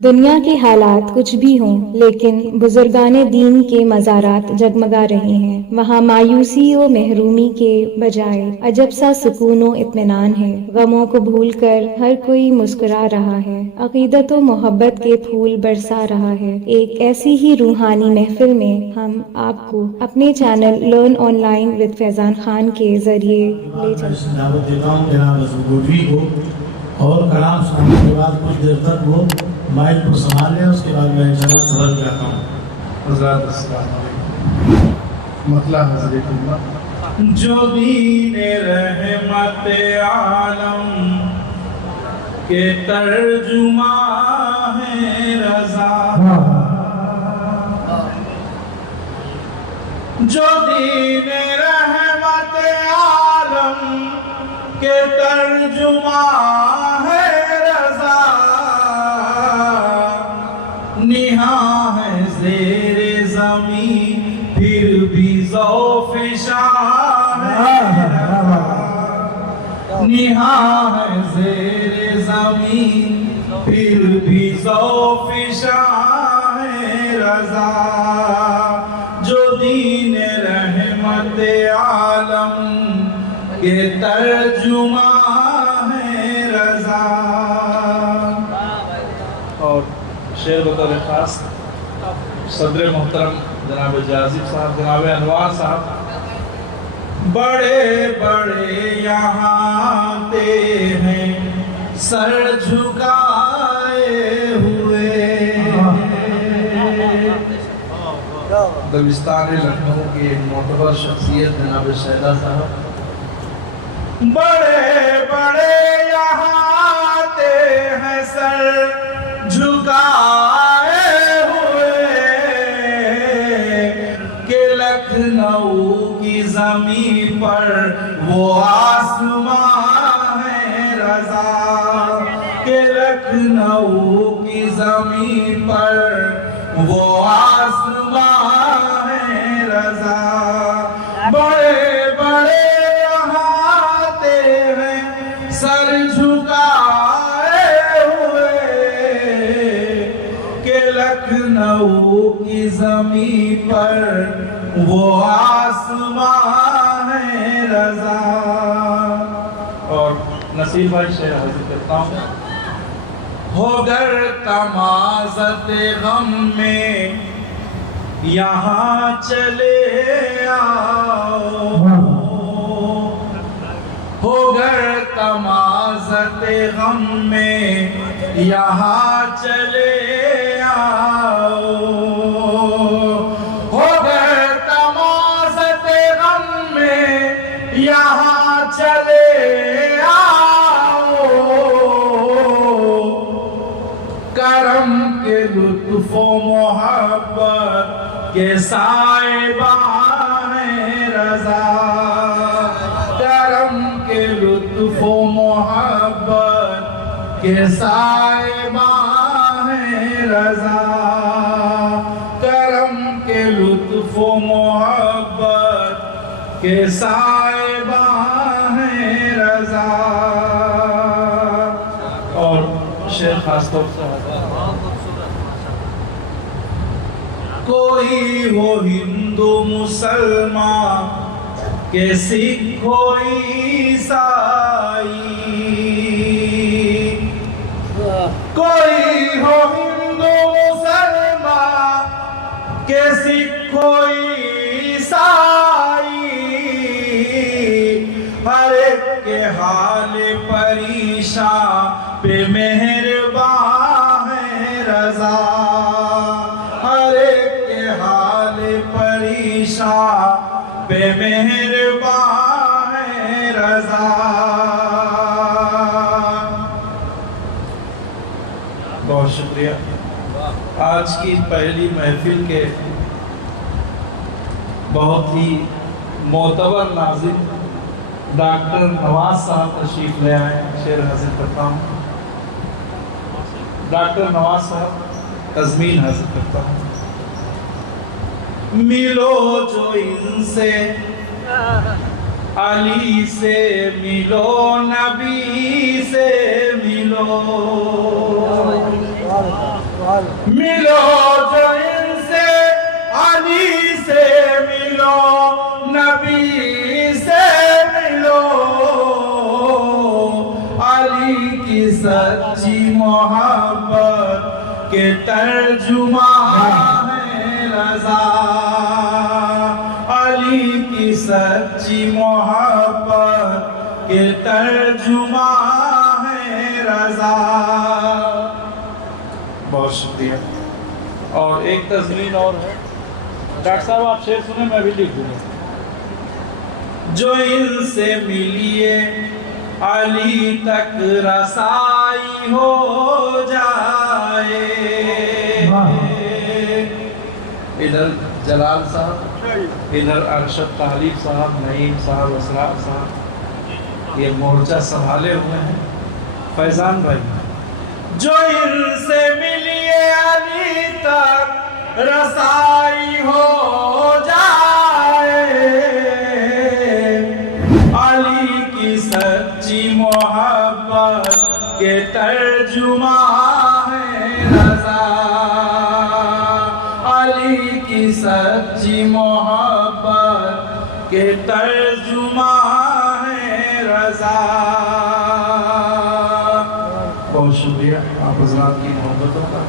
دنیا کے حالات کچھ بھی ہوں لیکن بزرگان دین کے مزارات جگمگا رہے ہیں۔ وہاں مایوسی و محرومی کے بجائے عجب سا سکون و اطمینان ہے۔ غموں کو بھول کر ہر کوئی مسکرا رہا ہے، عقیدت و محبت کے پھول برسا رہا ہے۔ ایک ایسی ہی روحانی محفل میں ہم آپ کو اپنے channel learn online with Faizan Khan کے ذریعے لے چلتے ہیں۔ اور کلام سنانے کے بعد کچھ دیر تک وہ مائل کو سنبھال لیں، اس کے بعد میں انشاءاللہ سبق جاتا ہوں۔ حضرات السلام علیکم۔ مطلب حضرت اللہ جو دین رحمت عالم کے ترجمہ ہے رضا، جو دین رحمت عالم کے ترجمہ ہے رضا، نہاں ہے زیر زمین پھر بھی ذوف شاہ ہے رضا، نہاں ہے زیر زمین پھر بھی ذوف شاہ ہے رضا، جو دین رحمت عالم کے ترجمہ ہے رضا۔ اور شعر بطور خاص صدر محترم جناب جازب صاحب، جناب انوار صاحب، بڑے بڑے یہاں آتے ہیں سر جھکائے ہوئے، دبستان لکھنؤ کے معتبر شخصیت جناب شہدہ صاحب، بڑے بڑے یہاں آتے ہیں سر جھکائے ہوئے، کہ لکھنؤ کی زمین پر وہ آسمان ہے رضا، کہ لکھنؤ کی زمین پر وہ آسمان ہے رضا، بڑے بڑے سر جھکائے ہوئے، کہ لکھنؤ کی زمین پر وہ آسمان ہے رضا۔ اور نصیر بھائی شعر حاضر کرتا ہوں۔ ہو گر تمازت غم میں یہاں چلے آؤ، ہو گر تمازت غم میں یہاں چلے آؤ، ہو گر تمازت غم میں یہاں چلے آؤ، کرم کے لطف و محبت کے سائبان ہیں رضا، کے لطف و محبت کے سائبان ہیں رضا، کرم کے لطف و محبت کے سائبان ہیں رضا۔ اور شیخ خاص طور سے کوئی ہو ہندو مسلمان کہ سکھ ہو عیسائی، کوئی ہو ہندو مسلمان کہ سکھ ہو عیسائی، ہر ایک کے حال پریشان پہ مہربان ہے رضا، ہر ایک کے حال پریشان پہ مہربان ہے رضا۔ بہت شکریہ۔ آج کی پہلی محفل کے بہت ہی معتبر ناظر ڈاکٹر نواز صاحب تشریف لے آئے، شعر حاضر کرتا ہوں۔ ڈاکٹر نواز صاحب تضمین حاضر کرتا ہوں۔ ملو جو ان سے علی سے ملو، نبی سے ملو، ملو جو ان سے علی سے ملو نبی سے ملو علی کی سچی محبت کے ترجمان ہے رضا علی کی سچی محبت کے ترجمان ہے رضا بہت شکریہ اور ایک تزمین اور ہے ڈاکٹر صاحب آپ شعر سنیں میں بھی لکھ دوں گا جو ان سے ملیے علی تک رسائی ہو جائے ادھر جلال صاحب ادھر ارشد طالب صاحب نعیم صاحب اسرار صاحب یہ مورچہ سنبھالے ہوئے ہیں فیضان بھائی جو ان سے ملیے علی تک رسائی ہو جائے علی کی سچی محبت کے ترجمان ہے رضا علی کی سچی محبت کے ترجمان ہے رضا بہت شکریہ آپ حضرات کی محبتوں کا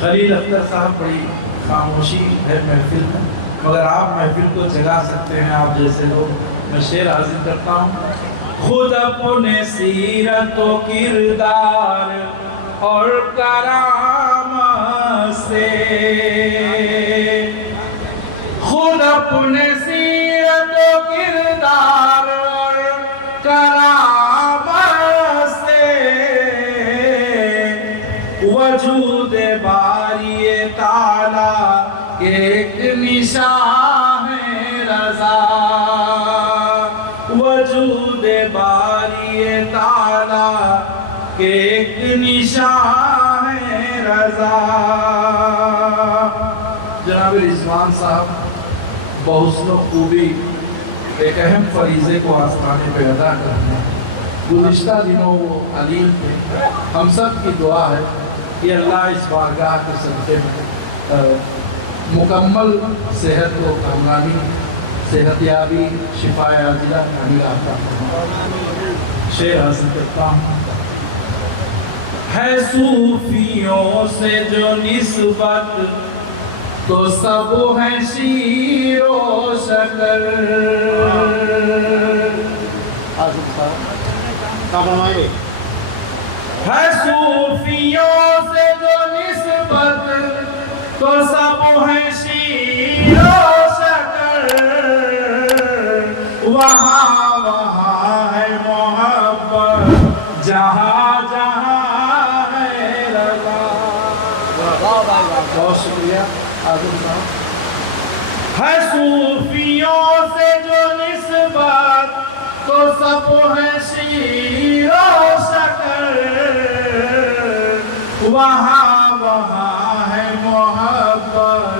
خلیل اختر صاحب بڑی خاموشی ہے محفل میں مگر آپ محفل کو جگا سکتے ہیں آپ جیسے لوگ میں شعر حاضر کرتا ہوں خود اپنے سیرت و کردار اور کرامت سے خود اپنے سیرت و کردار اور کرامت سے وجود باری تعالیٰ کے ایک نشان ہے رضا وجود باری تعالیٰ کے ایک نشان ہے رضا جناب رضوان صاحب بحسن و خوبی ایک اہم فریضے کو آستانے پہ ادا کرتے ہیں گزشتہ دنوں وہ علیم تھے ہم سب کی دعا ہے کہ اللہ اس بارگاہ کے صدقے میں مکمل صحت و کامرانی صحت یابی شفا عاجلہ کاملہ عطا فرمائے شعر حاصل کرتا ہوں ہے صوفیوں سے جو نسبت تو سب ہے شیر و شکر ہے صوفیوں سے جو نسبت تو سب ہے شیر و شکر وہاں وہاں ہے محبت جہاں جہاں ہے رضا بہت شکریہ آدم صاحب ہے صوفیوں سے جو نسبت تو سب ہے شیر و شکر وہاں وہاں ہے محبت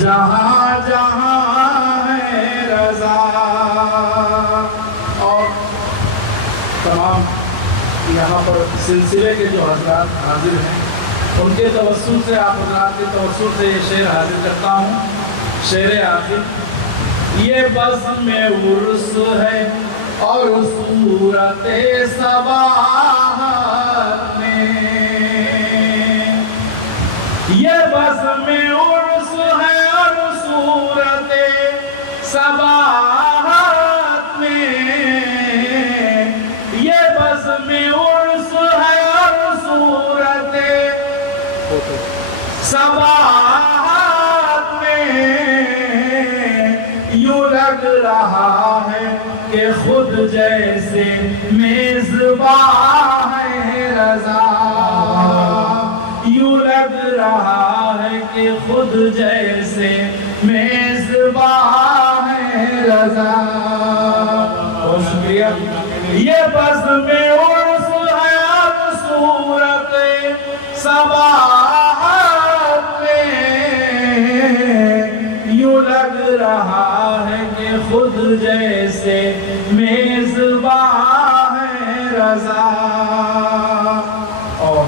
جہاں جہاں ہے رضا اور تمام یہاں پر سلسلے کے جو حضرات حاضر ہیں ان کے توسل سے آپ حضرات کے توسل سے یہ شعر حاضر کرتا ہوں شعر آخر یہ بزم عرس ہے اور صورت صباحت میں یہ بزم عرس ہے اور صورت صباحت میں یہ بزم عرس ہے اور صورت صباحت میں یوں لگ رہا ہے کہ خود جیسے میزباں ہے رضا یوں لگ رہا ہے کہ خود جیسے میزباں ہے رضا بہت شکریہ یہ بزم عرس ہے اب صورت صباحت میں یوں لگ رہا ہے کہ خود جیسے میزباں ہے رضا اور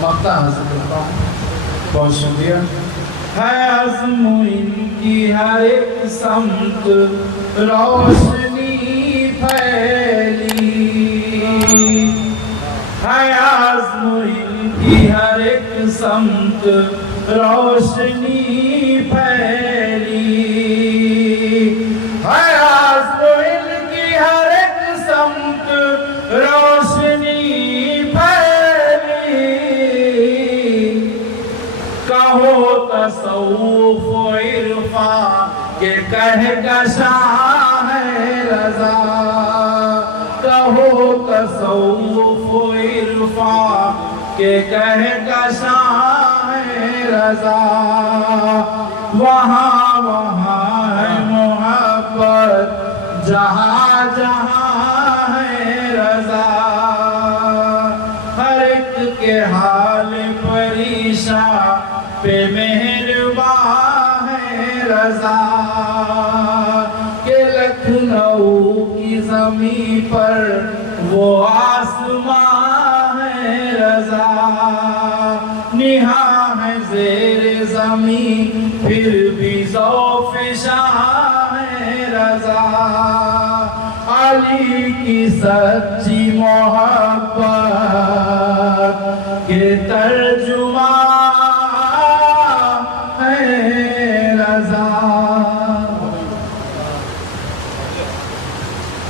مقطع حاصل کرتا ہوں بہت شکریہ. ہے عزم ان کی ہر ایک سمت روشنی پھیلی، ہے عزم ان کی ہر ایک سمت روشنی پھیلی، ہے عزم ان کی ہر ایک سمت روشنی پھیلی. کہو تصوف و عرفان کے کہکشاں ہے رضا، کہو تصوف و عرفان کے کہکشاں ہے رضا. وہاں وہاں ہے محبت، جہاں جہاں ہے رضا. ہر ایک کے حال پریشاں پہ مہربان ہے رضا. کہ لکھنؤ کی زمین پر وہ آسمان ہے رضا، نہاں ہے زیر زمین پھر بھی ذوف شاہ ہے رضا. علی کی سچی محبت کے ترجمان ہے رضا.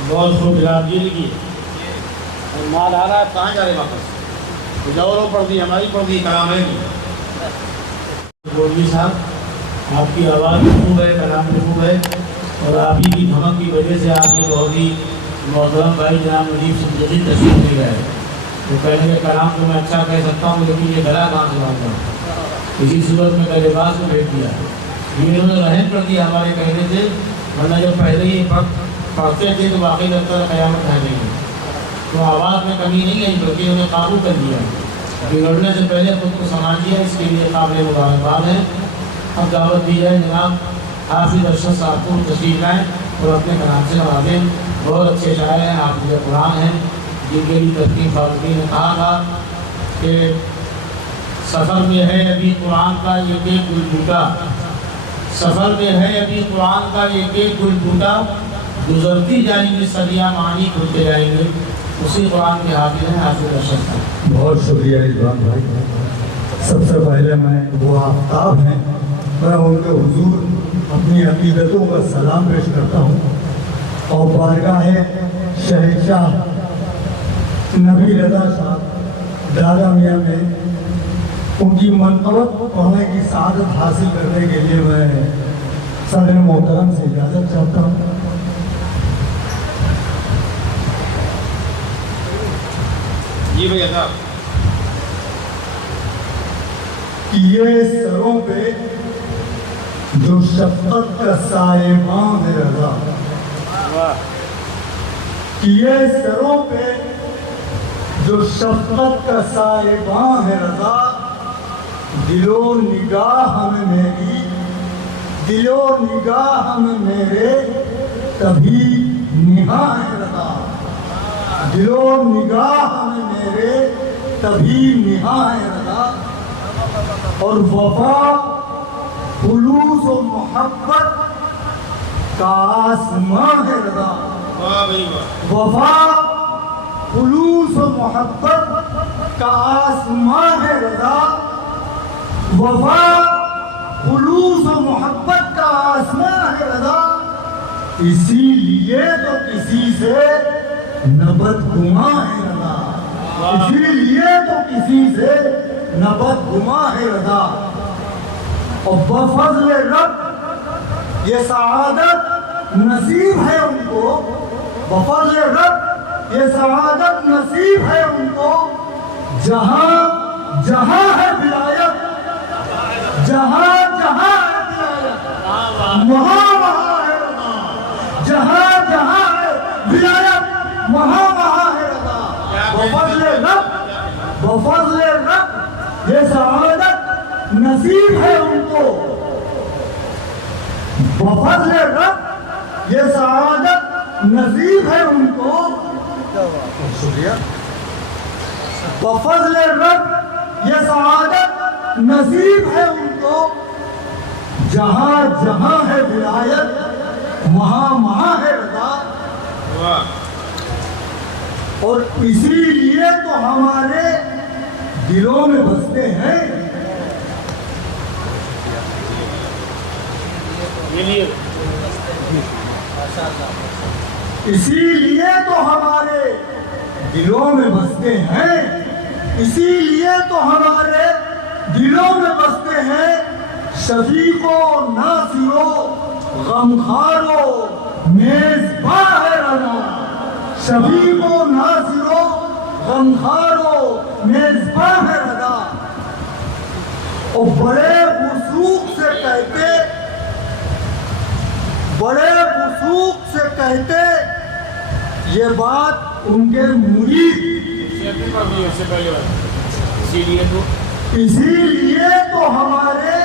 بہت خوب جناب جی لکھی. مال آ رہا ہے کہاں جا رہے واپس؟ جاؤ پڑھ دی، ہماری پڑھ دی، کلام ہے نہیں. گولوی صاحب آپ کی آواز بھی خوب ہے، کلام بھی خوب ہے، اور آپ ہی کی دھمک کی وجہ سے آپ کے بہت ہی محترم بھائی جناب نجیب صدیقی تشریف لے گئے. وہ کہنے کے کلام تو میں اچھا کہہ سکتا ہوں لیکن یہ گلا کہاں سے لاتا ہوں. اسی صورت میں پہلے بات کو بھیج دیا، انہوں نے رحم کر دیا ہمارے کہنے سے، ورنہ جب پہلے ہی پڑھتے تھے تو واقعی لگتا ہے قیامت ہے نہیں. تو آواز میں کمی نہیں آئی بلکہ انہیں قابو کر دیا. بگڑنے سے پہلے خود کو سنبھال دیا، اس کے لیے قابل مبارکباد ہے. اب دعوت دی جائے جناب حافظ ارشد صاحب کو تشریف لائیں اور اپنے کلام سے نوازیں. بہت اچھے شاعر ہیں، حافظ قرآن ہیں، جن کے لیے ترکیب فاروقی نے کہا تھا کہ سفر میں ہے ابھی قرآن کا ایک ایک گل بوٹا، سفر میں ہے ابھی قرآن کا ایک ایک گل بوٹا، گزرتی جائیں گی صدیاں معنی کھلتے جائیں گے. اسی قرآن کے حافظ ہیں حافظ ارشد صاحب. بہت شکریہ رضوان بھائی. سب سے پہلے میں وہ آفتاب ہیں، میں ان کے حضور اپنی عقیدتوں کا سلام پیش کرتا ہوں اور بارگاہ شہنشاہ نبی رضا صاحب دادا میاں میں ان کی منقبت پڑھنے کی سعادت حاصل کرنے کے لیے میں صدر محترم سے اجازت چاہتا ہوں. جی بھیا صاحب. یہ سروں پہ جو شفقت کا سائبان ہے رضا، یہ سروں پہ جو شفقت کا سائبان ہے رضا، دل و نگاہ میں میری، دل و نگاہ میں میرے کبھی نہاں ہے رضا، دل و نگاہ میں میرے کبھی نہاں ہے رضا. اور وفا خلوص و محبت کا آسمان ہے رضا، وفا خلوص و محبت کا آسمان ہے رضا، وفا خلوص و محبت کا آسمان ہے رضا. اسی لیے تو کسی سے نہ بدگماں ہے رضا، اسی لیے تو کسی سے نہ بدگماں ہے رضا. اور بفضل رب یہ سعادت نصیب ہے ان کو، بفضل رب یہ سعادت نصیب ہے ان کو، جہاں جہاں ہے ولایت، جہاں جہاں ہے ولایت وہاں وہاں ہے رضا، جہاں جہاں ہے ولایت وہاں وہاں ہے رضا. بفضل رب، بفضل رب یہ سعادت نصیب ہے ان کو، بفضل رب یہ سعادت نصیب ہے ان کو. شکریہ. بفضل رب یہ سعادت نصیب ہے ان کو جہاں جہاں ہے ولایت وہاں وہاں ہے رضا، اور اسی لیے تو ہمارے دلوں میں بستے ہیں۔ اسی لیے تو ہمارے دلوں میں بستے ہیں، اسی لیے تو ہمارے دلوں میں بستے ہیں۔ شفیق و ناصر و غمخوار و میزباں ہے رضا، شفیق و ناصر و غمخوار و میزباں ہے رضا۔ اور بڑے وثوق سے کہتے، بڑے وثوق سے کہتے یہ بات ان کے مرید، اسی لیے تو ہمارے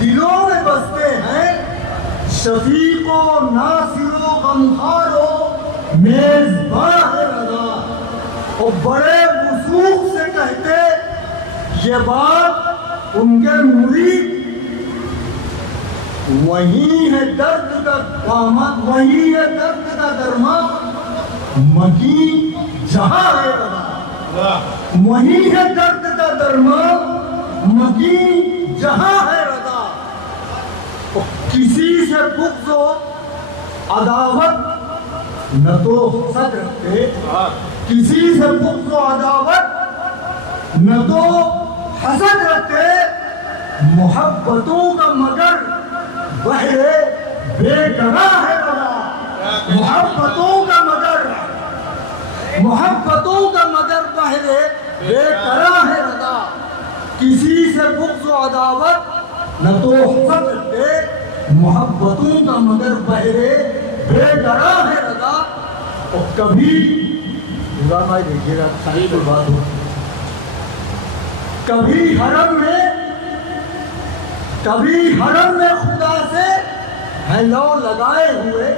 دلوں میں بستے ہیں۔ شفیق و ناصر و غمخوار و میزباں ہے رضا، اور بڑے وثوق سے کہتے یہ بات ان کے مرید۔ وہی ہے درد کا دامن، وہی ہے درد کا درما، مکین جہاں ہے رضا، وہی ہے درد کا درما، مکین جہاں ہے رضا۔ کسی سے بغض و عداوت نہ تو حسد رکھتے، کسی سے بغض و عداوت نہ تو حسد رکھتے، محبتوں کا مگر بحر بے قرار ہے رضا، محبتوں کا مگر بحر بے قرار ہے رضا۔ کسی سے بغض و عداوت نہ تو حسد رکھتے، محبتوں کا مگر بحر بے قرار ہے رضا۔ اور کبھی بھائی دیکھیے گا صحیح کوئی بات ہو، کبھی حرم میں خدا سے ہے لو لگائے ہوئے،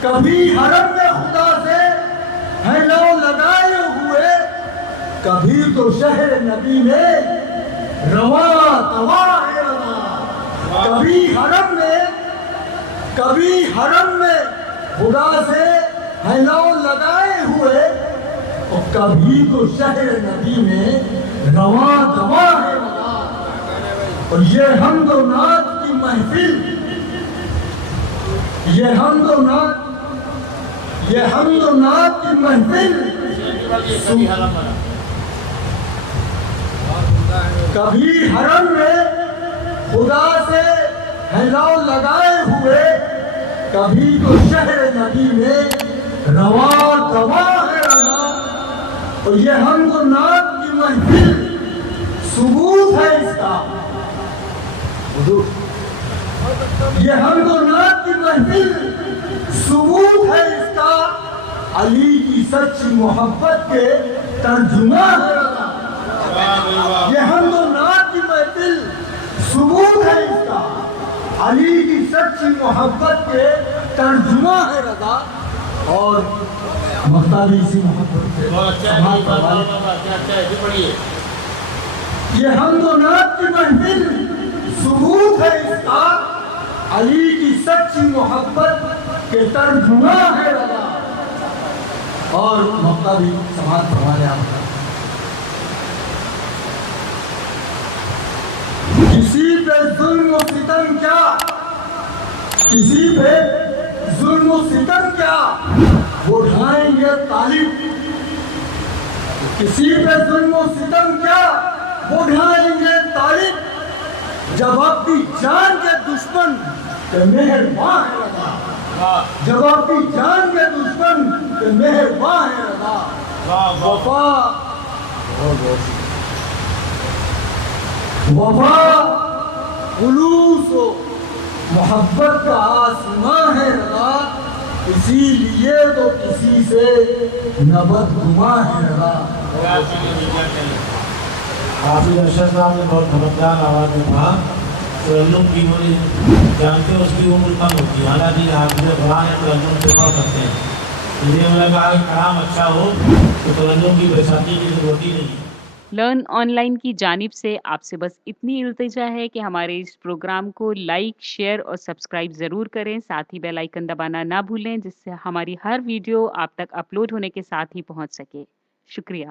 کبھی حرم میں خدا سے ہے لو لگائے ہوئے، کبھی تو شہر نبی میں رواں تواں ہے رضا۔ کبھی حرم میں خدا سے ہے لو لگائے ہوئے، اور کبھی تو شہر نبی میں رواں تواں ہے رضا۔ اور یہ حمد و نعت کی محفل، یہ حمد و نعت کی محفل، کبھی حرم میں خدا سے ہے لو لگائے ہوئے، کبھی تو شہر نبی میں رواں تواں ہے رضا۔ اور یہ حمد و نعت کی محفل ثبوت ہے اس کا، یہ حمد و نعت کی محفل ثبوت ہے اس کا، علی کی سچی محبت کے ترجمہ ہے رضا۔ یہ حمد و نعت کی محفل ثبوت ہے اس کا، علی کی سچی محبت کے ترجمہ ہے رضا۔ اور مختاری اسی محبت سے یہ حمد و نعت کی محفل ثبوت ہے اس کا، علی کی سچی محبت کے ترجمہ ہے رضا۔ اور مختاری سماعت فرمائے آپ، کسی پہ ظلم و ستم کیا، کسی پہ ظلم و ستم کیا، وہ ڈھائیں گے طالب، کسی پہ ظلم و ستم کیا وہ ڈھائیں گے طالب، جب اپنی جان کے دشمن کے مہرباں ہے رضا، جب اپنی جان کے دشمن کے مہرباں ہے رضا۔ وفا خلوص و محبت کا آسمان ہے رضا، اسی لیے تو کسی سے نہ بدگماں ہے رضا۔ حافظ ارشد صاحب نے بہت دھمکدار آواز میں کہا، ترنم کی عمر جانتے ہیں اس کی عمر کم ہوتی ہے، حالانکہ حافظ قرآن ہے ترنم سے پڑھ سکتے ہیں، اس لیے ہمیں لگا کہ کلام اچھا ہو تو ترنم کی بیساکھی کی ضرورت ہی نہیں۔ لرن آن لائن کی جانب سے آپ سے بس اتنی التجا ہے کہ ہمارے اس پروگرام کو لائک، شیئر اور سبسکرائب ضرور کریں، ساتھ ہی بیل آئیکن دبانا نہ بھولیں جس سے ہماری ہر ویڈیو آپ تک اپلوڈ ہونے کے ساتھ ہی پہنچ سکے۔ شکریہ۔